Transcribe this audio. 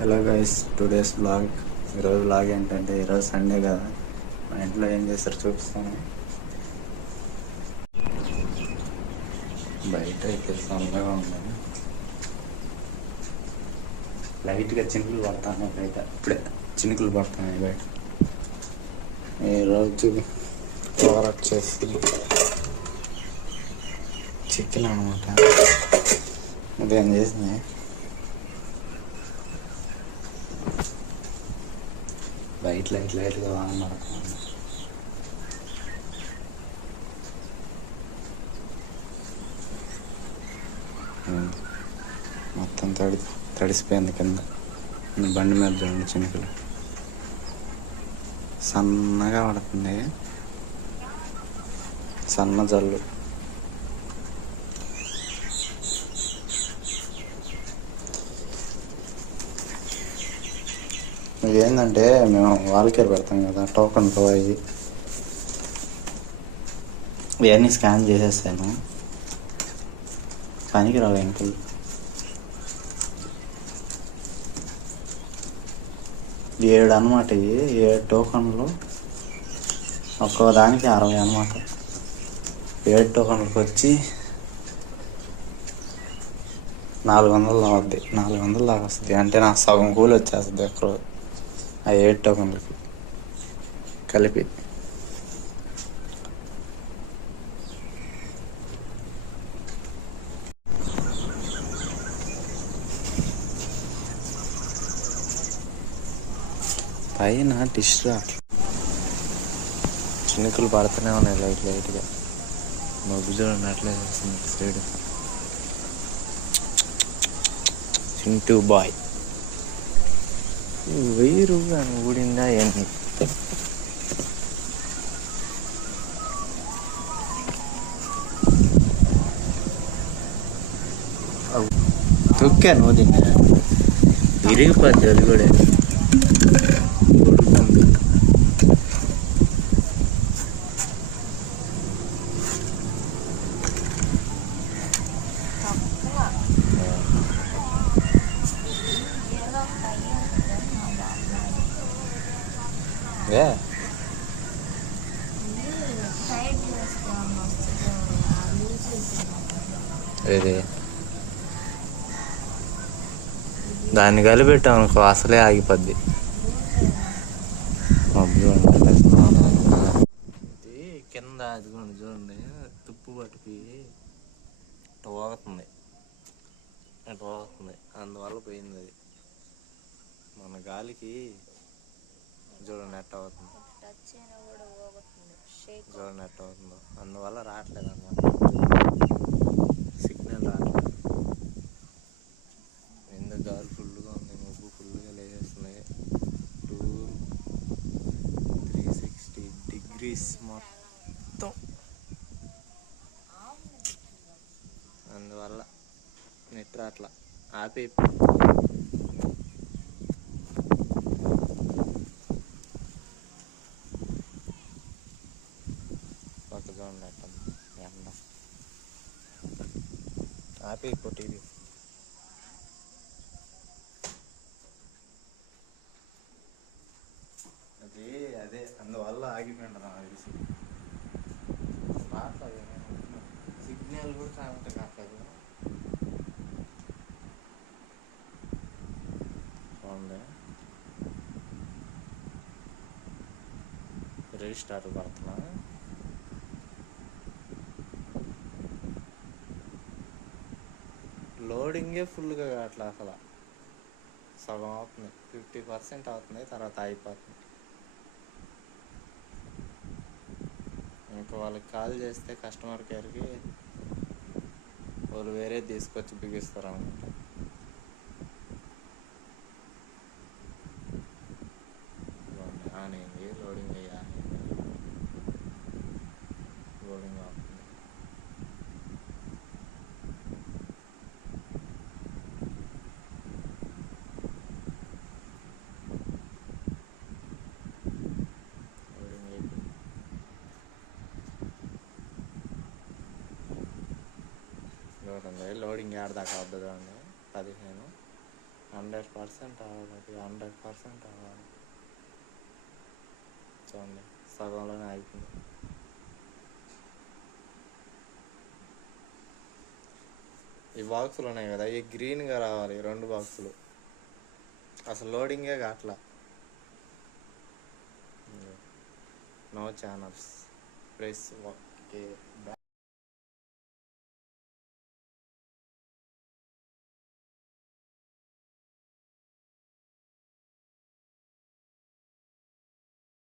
Hello guys today's blog ఈరోజు blog ఏంటంటే ఈరోజు సండే కదా. మా ఇంట్లో ఏం చేస్తారు చూపిస్తాను బయట అయితే సన్నగా ఉంది. లైట్గా చినుకులు పడతాను బయట. ఇప్పుడే చినుకులు పడుతున్నాయి బయట. ఈరోజు కూర వచ్చేసి చికెన్ అనమాట ఉదయం చేసినాయి? లైట్ లైట్ లైట్గా వాన పడుతుంది మొత్తం తడి తడిసిపోయింది కింద. బండి మీద చూడండి చినుకులు. సన్నగా పడుతుంది. సన్న జల్లు. ఇదేంటంటే మేము వాల్కేర్ పెడతాం కదా టోకన్తో అవి ఇవన్నీ స్కాన్ చేసేసాను పనికిరావు రావు ఏడు అనమాట ఇవి ఏడు టోకన్లు ఒక్కో దానికి అరవై అనమాట ఏడు టోకన్లకు వచ్చి నాలుగు వందలు అవుద్ది. నాలుగు వందలు దాకా వస్తుంది. అంటే నాకు సగం కూలి వచ్చేస్తుంది ఒక్కరోజు. ఆ ఏడు టోకన్లకు కలిపి పైన డిష్ చినుకులు పడుతూనే ఉన్నాయి లైట్ లైట్గా. మబ్బు చూడండి చేస్తుంది సైడ్. చింటూ బాయ్. వెయ్యి రూపాయలు ఊడిందా ఏంటి తొక్కాను వదిన విరిగిపోద్ది అది కూడా ఉడుకుంది. ఏ ఇది దాన్ని కలిపెట్టాం అనుకో అసలే ఆగిపోద్ది. కింద అదిగోండి చూడండి తుప్పు పట్టుకి ఇట్లా పోగుతుంది ఇట్లా పోగుతుంది అందువల్ల పోయింది అది. మన గాలికి చూడండి నెట్ అవుతుంది. చూడండి నెట్ అవుతుందో? అందువల్ల రావట్లేదు అన్నమాట సిగ్నల్ రావట్లేదు. ఎందుకు గాలి ఫుల్గా ఉంది ముగ్గు ఫుల్గా లేచేస్తున్నాయి టూ త్రీ సిక్స్టీ డిగ్రీస్ మొత్తం. అందువల్ల నెట్ రాట్లా ఆపే పక్క చూడండి ఎట్ట ఉంది, ఎండ ఆపి ఇప్పుడు టీవీ అది అదే అందువల్ల ఆగిపోయింది నాకు తెలిసి రావట్లేదు సిగ్నల్ కూడా కాకపోతే కావట్లేదు చూడండి రిజిస్టార్ పడుతున్నా లోడింగే ఫుల్గా కావట్లే అసలు. సగం అవుతుంది. ఫిఫ్టీ పర్సెంట్ అవుతుంది తర్వాత అయిపోతుంది. ఇంకా వాళ్ళకి కాల్ చేస్తే కస్టమర్ కేర్కి వాళ్ళు వేరే తీసుకొచ్చి బిగిస్తారు అనమాట ఆన్ అయింది లోడింగ్ అయ్యి ఆన్ అయింది లోడింగ్ అవుతుంది లోడింగ్ అయిపోయింది చూడండి లోడింగ్ దాకా అవుతుంది అండి? పదిహేను. హండ్రెడ్ పర్సెంట్ అవ్వాలి అది హండ్రెడ్ పర్సెంట్ అవ్వాలి చూడండి సగంలోనే అయిపోయింది. ఈ బాక్సులు ఉన్నాయి కదా ఈ గ్రీన్గా రావాలి రెండు బాక్సులు అసలు లోడింగే కాట్లా. No channels press okay